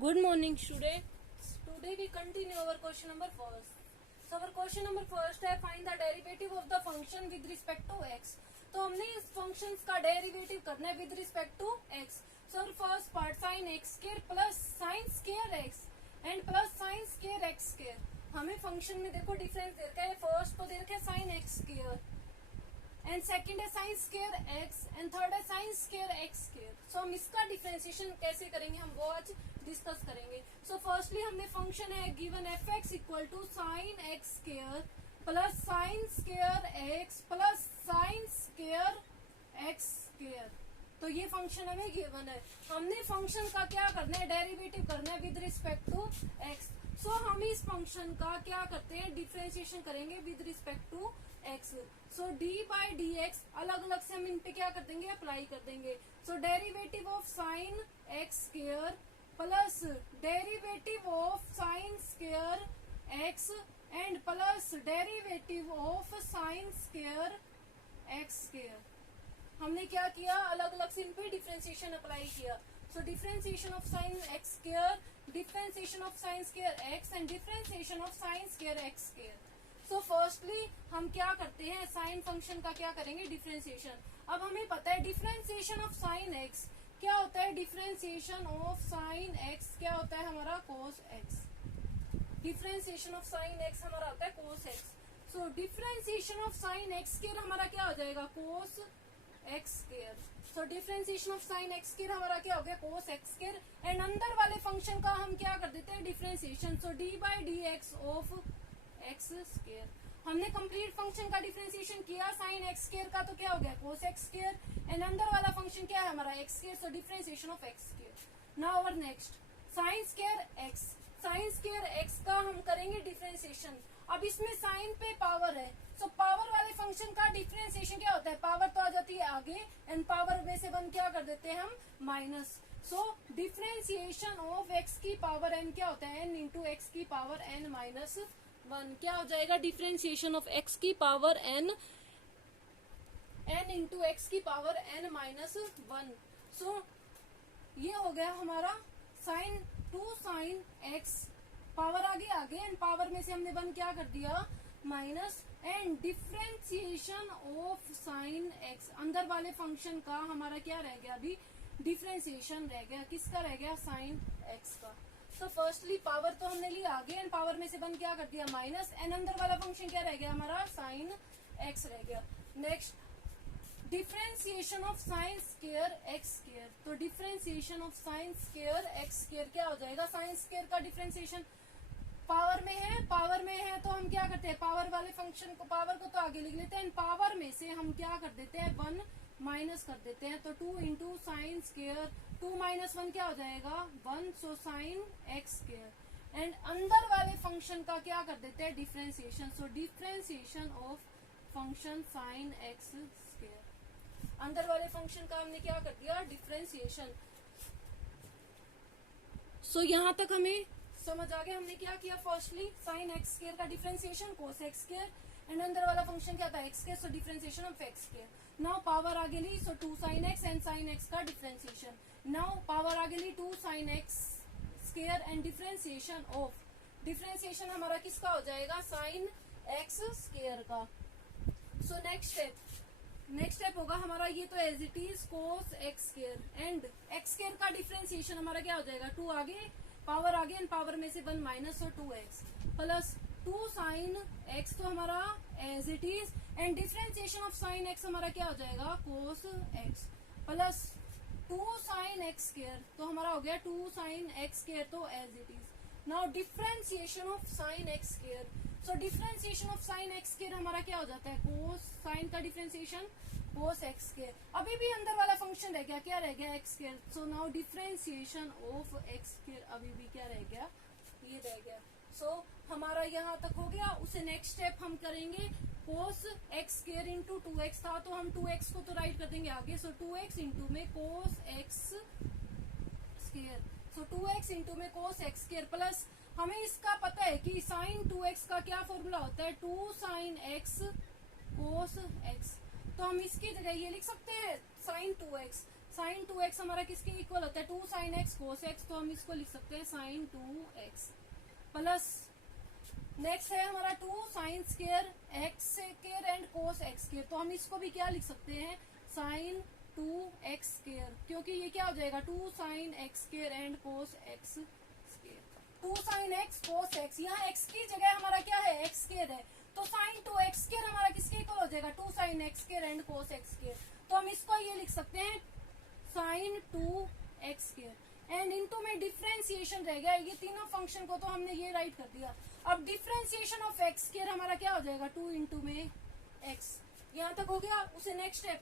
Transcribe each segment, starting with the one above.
Good morning, students. Today we continue our question number first. So our question number first है find the derivative of the function with respect to x. तो हमने इस functions का derivative करना है with respect to x. So our first part sin x square plus sin square x and plus sin square x square. हमें function में देखो difference दे रखा है. First तो दे रखा है sin x square. And second है sine square x and third है sine square x square. So हम इसका डिफरेंशिएशन कैसे करेंगे हम वो आज डिस्कस करेंगे. सो फर्स्टली हमने फंक्शन है given f x equal to sine x square plus sine square x plus sine square x square. तो ये फंक्शन हमें गिवन है. हमने फंक्शन का क्या करना है डेरिवेटिव करना है with respect to x. So हम इस फंक्शन का क्या करते हैं डिफरेंशिएशन करेंगे with respect to x. So d by d x अलग अलग से हम इन पे क्या कर देंगे अप्लाई कर देंगे. So derivative of sine x square plus derivative of sine square x and plus derivative of sine square x square. हमने क्या किया अलग अलग से इन पे डिफरेंशिएशन अप्लाई किया. So differentiation of sine x square, differentiation of sine square x and differentiation of sine square x square. So firstly हम क्या करते हैं साइन फंक्शन का क्या करेंगे डिफरेंशिएशन. अब हमें पता है डिफरेंशिएशन ऑफ साइन एक्स क्या होता है. डिफरेंशिएशन ऑफ साइन एक्स क्या होता है हमारा cos x. Differentiation of sine x हमारा होता है cos x. So differentiation of sine x square हमारा क्या हो जाएगा cos x square. So differentiation of sine x square हमारा क्या हो गया कोस एक्स स्क्वायर. एंड अंदर वाले फंक्शन का हम क्या कर देते हैं differentiation. So d by d x of x square. हमने कंप्लीट फंक्शन का डिफरेंशिएशन किया साइन एक्स स्क्वायर का तो क्या हो गया कोस एक्स स्क्वायर. एंड अंदर वाला फंक्शन क्या है हमारा x square. So differentiation of x square. Now our next sign square x. Sign square x का हम करेंगे डिफरेंशिएशन. अब इसमें साइन पे पावर है. सो पावर वाले फंक्शन का डिफरेंशिएशन क्या होता है पावर तो आ जाती है आगे एंड पावर में से वन क्या कर देते हैं हम minus. So differentiation of x की पावर एन क्या होता है एन इंटू एक्स की पावर एन माइनस वन. क्या हो जाएगा डिफरेंशिएशन ऑफ एक्स की पावर एन इंटू एक्स की पावर एन माइनस वन. सो ये हो गया हमारा sign to sine x power आगे एंड पावर में से हमने वन क्या कर दिया minus. And differentiation of sine x अंदर वाले फंक्शन का हमारा क्या रह गया अभी डिफरेंशिएशन रह गया. किसका रह गया साइन एक्स का. तो फर्स्टली पावर तो हमने ली आगे एंड पावर में से वन क्या कर दिया माइनस एंड अंदर वाला फंक्शन क्या रह गया हमारा साइन एक्स रह गया. Next differentiation of sine square x square. तो differentiation of sine square x square क्या हो जाएगा साइन स्क्वायर का डिफरेंशिएशन पावर में है तो हम क्या करते हैं पावर वाले फंक्शन को पावर को तो आगे लिख लेते हैं. पावर में से हम क्या कर देते हैं वन माइनस कर देते हैं. तो two into sine square two minus one क्या हो जाएगा one. So sine x square and अंदर वाले फंक्शन का क्या कर देते हैं differentiation. So differentiation of function sine x square. अंदर वाले फंक्शन का हमने क्या कर दिया डिफरेंशिएशन. सो यहां तक हमें समझ आ गया. हमने क्या किया फर्स्टली साइन एक्स स्क्वायर का differentiation cos x square and अंदर वाला फंक्शन क्या था x square. So differentiation of x square. Now power आगे ली so two sine x and sine x का डिफरेंशिएशन. नाउ पावर आगे ली two sine x square and differentiation of differentiation हमारा किसका हो जाएगा साइन एक्स स्क्वायर का. सो नेक्स्ट स्टेप होगा हमारा ये तो as it is cos x square and x square का डिफरेंशिएशन हमारा क्या हो जाएगा टू आगे पावर आगे एंड पावर में से वन माइनस और two x plus two sine x तो हमारा as it is and differentiation of sine x हमारा क्या हो जाएगा cos x plus two sine x square तो हमारा हो गया टू साइन एक्स स्क्वायर तो as it is. Now differentiation of sine x square. So differentiation of sine x square हमारा क्या हो जाता है कोस साइन का डिफरेंशिएशन कोस एक्स स्क्वायर. अभी भी अंदर वाला फंक्शन रह गया क्या रह गया x square. So now differentiation of x square अभी भी क्या रह गया ये रह गया. सो हमारा यहाँ तक हो गया. उसे नेक्स्ट स्टेप हम करेंगे कोस x square into two x था तो हम टू एक्स को तो राइट कर देंगे आगे. सो टू एक्स इंटू में cos x square. So two x into में कोस एक्स स्क्वायर प्लस हमें इसका पता है कि साइन टू एक्स का क्या फॉर्मूला होता है two sine x cos x. तो हम इसकी जगह ये लिख सकते हैं sign to x. Sign 2x हमारा किसके इक्वल होता है, 2 sin x cos x, तो हम इसको लिख सकते हैं साइन 2x प्लस नेक्स्ट है हमारा 2 sin square x square and cos x square, तो हम इसको भी क्या लिख सकते हैं साइन 2x स्केयर, क्योंकि ये क्या हो जाएगा 2 sin x square and cos x square. 2 sin x cos x, यहाँ x की जगह हमारा क्या है x स्केयर है, तो sin 2x स्केयर हमारा किसके इक्वल हो जाएगा 2 sin x square and cos x square, तो हम इसको ये लिख सकते हैं sin 2x square and into में डिफरेंशिएशन रह गया, ये तीनों फंक्शन को तो हमने ये राइट कर दिया। अब डिफरेंशिएशन ऑफ x स्केयर हमारा क्या हो जाएगा 2 इंटू में x, यहाँ तक हो गया। उसे next step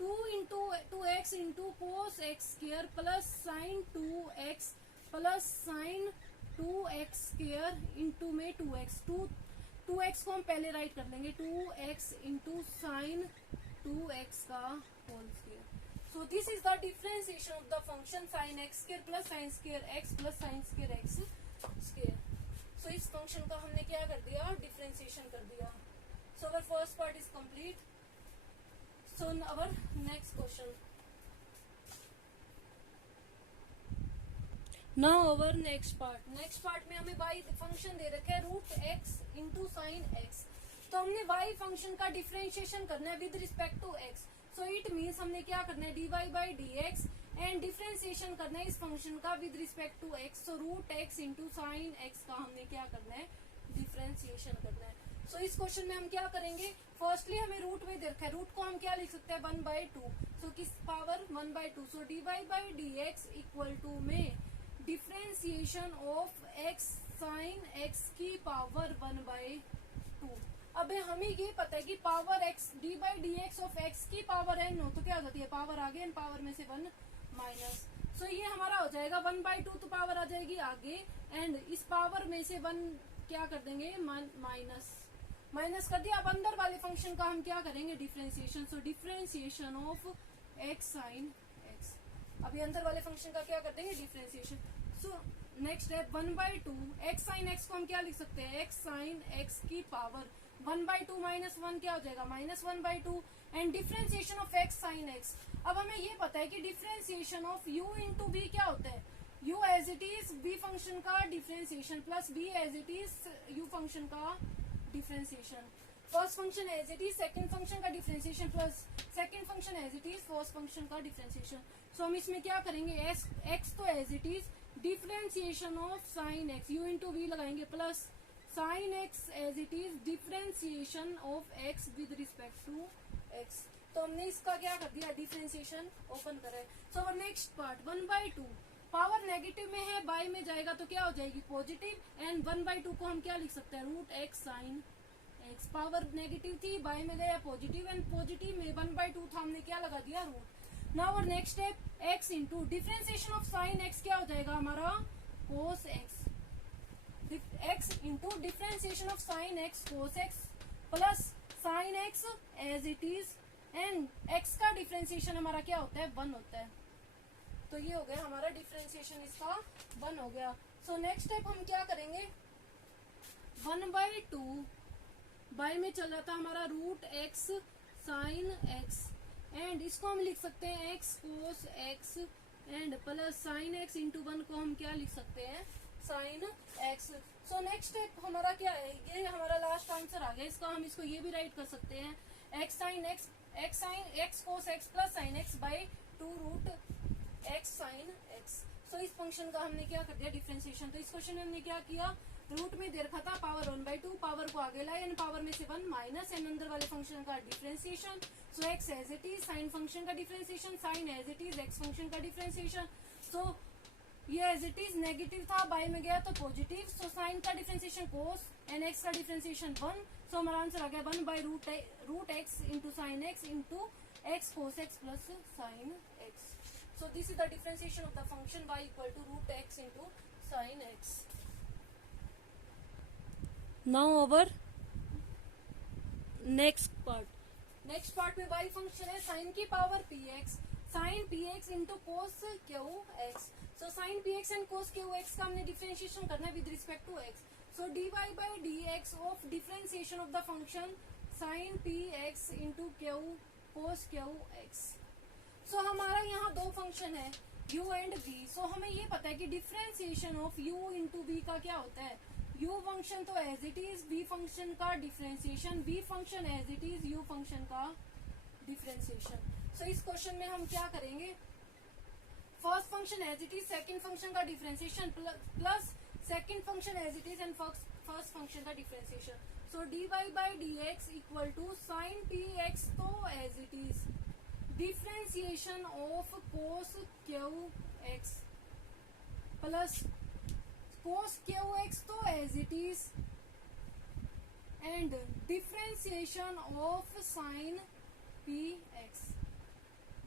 2 into 2x into cos x square plus sign 2x plus sign 2x square into में 2x को हम पहले राइट कर लेंगे 2x इंटू साइन 2x का whole square. So this is the differentiation of the function sin x square plus sin square x plus sin square x square. So इस function का हमने क्या कर दिया differentiation कर दिया। So our first part is complete. So our next question. Now our next part. Next part में हमें y function दे रखे है root x into sin x. तो हमने y function का differentiation करना है with respect to x. So it means हमने क्या करना है dy by dx and differentiation करना है इस फंक्शन का with respect to x, so root x into sine x का हमने क्या करना है डिफरेंशिएशन करना है। सो इस क्वेश्चन में हम क्या करेंगे, फर्स्टली हमें रूट में देखा है, रूट को हम क्या लिख सकते हैं 1/2, सो किस power 1/2, so dy by dx equal to में differentiation of x sine x की पावर 1/2। अब हमें ये पता है कि power x d by d x of x की पावर n हो तो क्या हो जाती है पावर आगे एंड पावर में से 1 माइनस, सो ये हमारा हो जाएगा 1/2 तो पावर आ जाएगी आगे एंड इस पावर में से 1 क्या कर देंगे माइनस कर दिया। अब अंदर वाले फंक्शन का हम क्या करेंगे differentiation, so differentiation of x sine x, अभी अंदर वाले फंक्शन का क्या कर देंगे डिफरेंशिएशन। सो नेक्स्ट है 1/2 x साइन x को हम क्या लिख सकते हैं x साइन x की पावर 1/2 माइनस 1 क्या हो जाएगा -1/2 and differentiation of x sine x। अब हमें ये पता है कि differentiation of u into v क्या होता है, u as it is v function का differentiation plus v as it is u function का differentiation, first function as it is second function का differentiation plus second function as it is first function का differentiation. So हम इसमें क्या करेंगे x तो as it is differentiation of sine x u into v लगाएंगे plus sine x as it is differentiation of x with respect to x, तो हमने इसका क्या कर दिया डिफरेंशिएशन ओपन करा है। So next part 1/2 power negative में है बाय में जाएगा तो क्या हो जाएगी पॉजिटिव एंड 1/2 को हम क्या लिख सकते हैं root x sine x, power negative थी बाय में गया पॉजिटिव एंड पॉजिटिव में 1/2 था हमने क्या लगा दिया रूट। नाउ और next step x into differentiation of sine x क्या हो जाएगा हमारा cos x, x into differentiation of sine x cos x plus sine x as it is and x का डिफरेंशिएशन हमारा क्या होता है 1 होता है, तो ये हो गया हमारा डिफरेंशिएशन इसका 1 हो गया। सो नेक्स्ट स्टेप हम क्या करेंगे 1/2 बाय में चल रहा था हमारा root x sine x and इसको हम लिख सकते हैं x cos x and plus sine x into 1 को हम क्या लिख सकते हैं sine x। So next step हमारा क्या है, ये हमारा लास्ट आंसर आ गया, इसका हम इसको ये भी राइट कर सकते हैं x sine x cos x plus sine x by 2 root x sine x। So इस फंक्शन का हमने क्या कर दिया डिफरेंशिएशन, तो इस क्वेश्चन में हमने क्या किया रूट में दे रखा था पावर 1/2 पावर को आगे लाए एंड पावर में से 1 माइनस एंड अंदर वाले फंक्शन का differentiation, so x as it is sine function का differentiation sine as it is x function का डिफरेंशिएशन। सो ये एज इट इज नेगेटिव था बाय में गया तो पॉजिटिव, सो साइन का डिफरेंशिएशन कोस एंड x का डिफरेंशिएशन 1, सो हमारा आंसर आ गया 1/रूट x into sine x into x cos x plus sine x। So this is the differentiation of the function y equal to root x into sine x। Now our next part में y function है sine की power px sine px into cos qx, so sine px and cos qx का हमने differentiation करना है with respect to x, so dy by dx of differentiation of the function sine px into q cos qx। So हमारा यहाँ दो function है u and v. सो हमें ये पता है कि differentiation of u into v का क्या होता है, u फंक्शन तो as it is, v function का differentiation, v function as it is, u function का डिफरेंशिएशन. सो इस क्वेश्चन में हम क्या करेंगे, first function as it is, second function का differentiation plus second function as it is and first function का differentiation. So dy by d x equal to sine p x तो as it is, differentiation of cos q x plus cos q x तो as it is and differentiation of sine p x,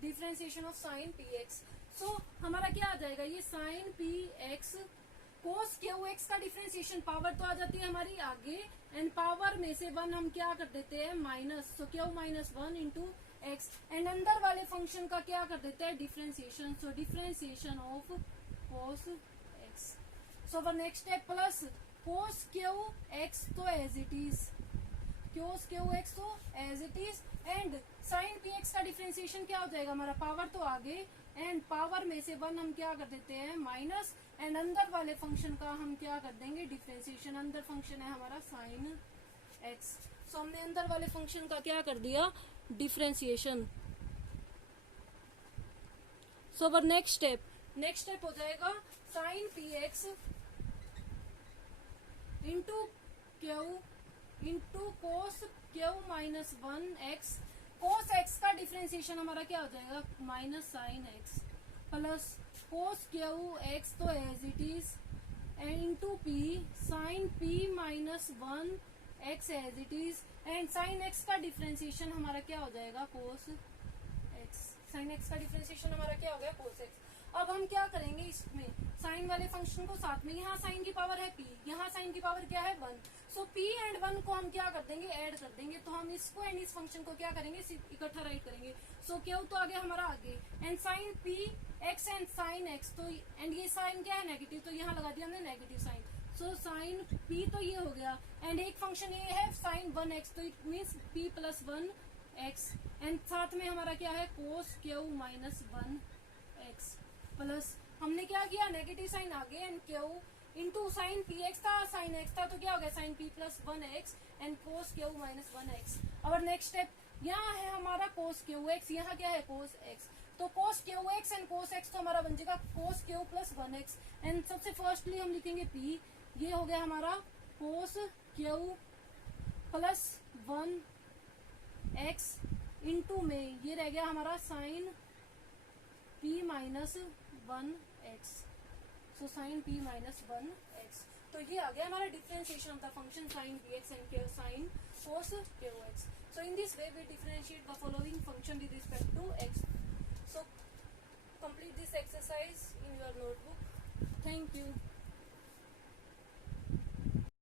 differentiation of sine p x. So हमारा क्या आ जाएगा, ये sine p x cos q x का differentiation, power तो आ जाती है हमारी आगे एंड पावर में से वन हम क्या कर देते हैं minus, so q minus one into x and अंदर वाले फंक्शन का क्या कर देते हैं differentiation, so differentiation of cos x. So our next step plus cos q x तो as it is, cos q x तो as it is and sine p x का डिफरेंशिएशन क्या हो जाएगा हमारा, पावर तो आगे एंड पावर में से वन हम क्या कर देते हैं माइनस एंड अंदर वाले फंक्शन का हम क्या कर देंगे डिफरेंशिएशन. अंदर फंक्शन है हमारा साइन एक्स, सो हमने अंदर वाले फंक्शन का क्या कर दिया differentiation. So our next step हो जाएगा sine p x into q into cos q minus one x. Cos x का डिफरेंशिएशन हमारा क्या हो जाएगा minus sine x plus cos q x तो as it is and into p sine p minus one x as it is and sine x का differentiation हमारा क्या हो जाएगा कोस एक्स. साइन एक्स का डिफरेंशिएशन हमारा क्या हो गया कोस एक्स. अब हम क्या करेंगे इसमें साइन वाले फंक्शन को साथ में, यहाँ साइन की पावर है p, यहाँ साइन की पावर क्या है 1. सो p एंड 1 को हम क्या कर देंगे ऐड कर देंगे, तो हम इसको एंड इस फंक्शन को क्या करेंगे इकट्ठा राइट करेंगे. सो क्यू तो आगे हमारा आगे and sine p x and sine x, तो एंड ये साइन क्या है नेगेटिव, तो यहाँ लगा दिया हमने negative sine. So sine p तो ये हो गया एंड एक फंक्शन ये है साइन 1x, तो it means p plus 1x and साथ में हमारा क्या है कोस क्यू माइनस 1x प्लस हमने क्या किया नेगेटिव साइन आगे and q into sine p x था, साइन एक्स था तो क्या हो गया sine p plus 1x and cos q minus 1x. और नेक्स्ट स्टेप यहाँ है हमारा कोस क्यू एक्स, यहाँ क्या है कोस एक्स, तो cos q x and cos x तो हमारा बन जाएगा cos q plus 1x and सबसे फर्स्टली हम लिखेंगे p, ये हो गया हमारा कोस क्यू प्लस 1x इंटू में ये रह गया हमारा sine p minus 1x, so sine p minus 1x. तो ये आ गया हमारा differentiation of the function sine px and sine cos qx. So in this way we differentiate the following function with respect to x. So complete this exercise in